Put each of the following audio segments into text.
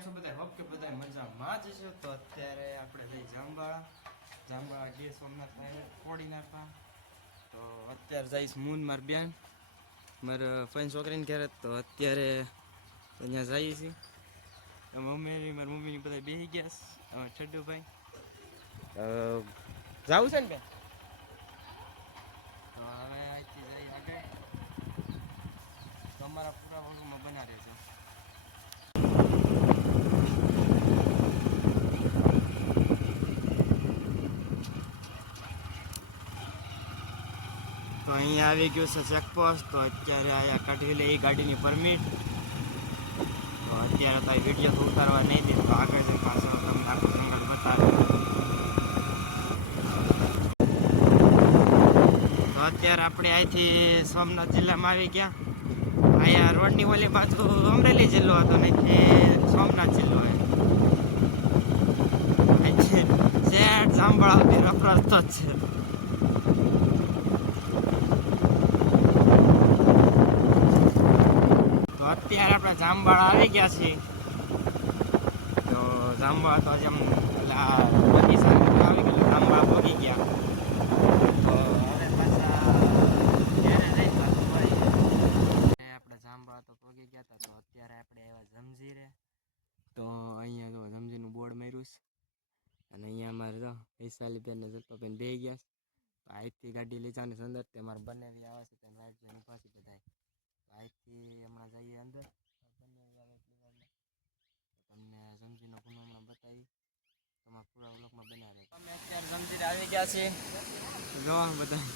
કેમ છો બધા? હોપ કે બધા મજામાં જ છો. તો અત્યારે આપણે જઈ જાંબાળા ગેસ સોમનાથ ફોડી નાખવા. તો અત્યારે જઈશ મૂન માર બેન મારા ફઈન છોકરીને ઘરે. તો અત્યારે અહીંયા જઈએ છીએ. મારી મમ્મીની બધા બેસી ગયા છડ્ડુભાઈ જવું છે ને બેન. તો હવે અહીંથી જઈ આગળ. તો અમારા પૂરા વોલ્યુમમાં બના રહેશે. તો અહીંયા આવી ગયું છે ચેકપોસ્ટ. તો અત્યારે અહીંયા કાઢી લે એ ગાડીની પરમિટ. તો અત્યારે તો વિડીયો તો ઉતારવા નહીં દે. તો આગળ જઈને પાછળ તમને આખું જંગલ બતાવે. તો અત્યારે આપણે અહીંથી સોમનાથ જિલ્લામાં આવી ગયા. અહીંયા રોડની ઓલી બાજુ અમરેલી જિલ્લો હતો ને એ સોમનાથ જિલ્લો છે. શેઠ જાંબાળા રફરતો જ છે. અત્યારે આપણે જાંબાળા આવી ગયા છીએ. તો જાંબાળા તો જેમ બગીચા આવી ગયેલું જાંબાળા પગી ગયા. તો હવે પાછા ઘેરે જઈ આપણે જાંબાળા તો પગી ગયા હતા. તો અત્યારે આપણે એવા જમજીરે. તો અહીંયા જો જમજીરનું બોર્ડ માર્યું છે. અને અહીંયા અમારે જો વૈશાલી બેન ને જલ્પાબેન બે ગયા. તો અહીંથી ગાડી લઈ જવાની અંદર તે મારે બંને આવે છે. તેને રાઈટ જઈને ઉભા છે બધા. અહીંથી હમણાં જઈએ અંદર. તમને જમજીરનો ગુનો હમણાં બતાવી. તમારા પૂરા વ્લોગમાં બના રહે. અમે અત્યારે જમજીર આવી ગયા છીએ. જો બધા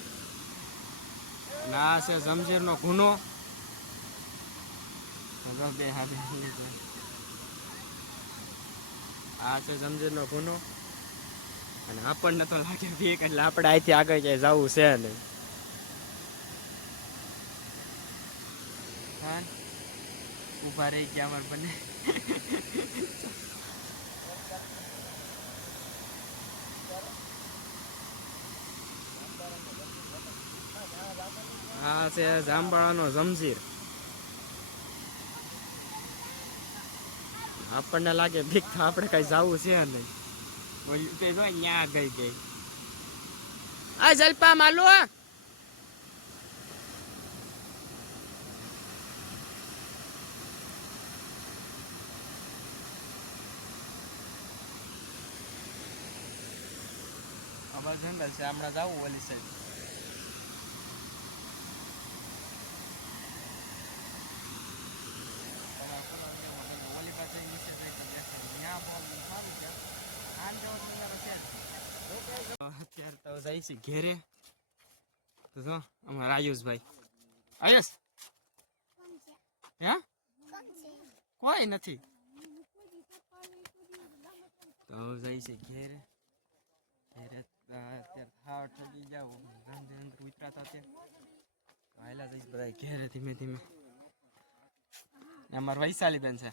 ના છે જમજીરનો ગુનો. આ છે જમજીરનો ગુનો. અને આપણને તો લાગે ભીખ એટલે આપણે અહીંથી આગળ ક્યાંય જવું છે નહીં. હા ઊભા રહી ગયા અમારે બંને. આ છે જાંબાળાનો જમજીર. આપણને લાગે ભીખ તો આપણે કઈ જવું છે નહીં. બોલ્યું કે જો ન્યા ગઈ આ જલપા માલો. અમારે જંગલ છે હમણાં જવું ઓલી સાઈડ. ઓલી પાસે નીચે અત્યારે તો જાય છે ઘેરે. તો જો અમારા આયુષભાઈ આયુષ હે કોઈ નથી. તો જાય છે ઘેરે. ઘેરે અત્યારે થાળ ઠગી જાવ અંદર ઉતરાતા અત્યારે હાલા જઈશ બધા ઘેરે ધીમે ધીમે. અમારે વૈશાલી બેન છે.